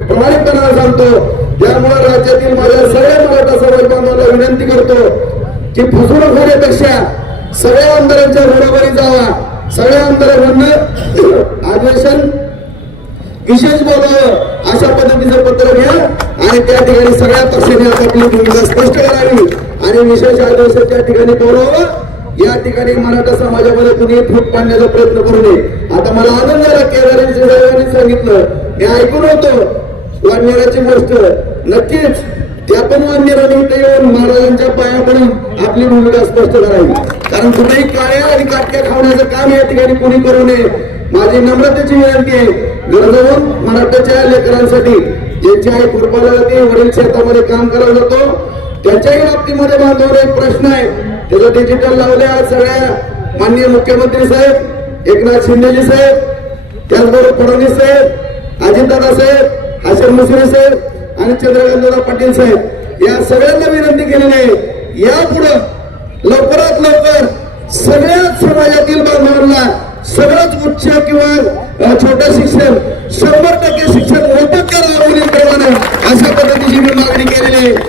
प्रामाणिकपणाने सांगतो. त्यामुळे राज्यातील माझ्या सगळ्या मराठा समाज बांधवांना विनंती करतो की फसवणूक होण्यापेक्षा सगळ्या आमदारांच्या घरोघरी जावा. सगळ्या आमदार म्हणणं अधिवेशन विशेष बोलावं अशा पद्धतीचं पत्र घ्या आणि त्या ठिकाणी सगळ्या पक्षांनी आपली भूमिका स्पष्ट करावी आणि विशेष अधिवेशन त्या ठिकाणी बोलावं. या ठिकाणी मराठा समाजामध्ये कुणी फूट पाडण्याचा प्रयत्न करू नये. आता मला आनंद झाला केदारांच्या सांगितलं. मी ऐकून होतो. वाढणाऱ्याची गोष्ट. नक्कीच त्या पण वाढणाऱ्याने इथे येऊन महाराजांच्या पाया पडून आपली भूमिका स्पष्ट करावी. कारण कुठेही काळ्या आणि काटक्या खावण्याचं काम या ठिकाणी कोणी करू नये. माझी नम्रतेची विनंती आहे. गरजवून मराठ्याच्या लेकरांसाठी ज्यांची आई कुरबाला जाते वडील शेतामध्ये काम करायला जातो. त्याच्याही बाबतीमध्ये बांधवला एक प्रश्न आहे. त्याचं डिजिटल लावले आज सगळ्या माननीय मुख्यमंत्री साहेब एकनाथ शिंदेजी साहेब त्याचबरोबर फडणवीस साहेब अजितदादा साहेब हसन मुसरे साहेब आणि चंद्रकांतदादा पाटील साहेब या सगळ्यांना विनंती केलेली आहे. यापुढे लवकरात लवकर सगळ्याच समाजातील बांधवांना सगळंच उच्च किंवा छोटं शिक्षण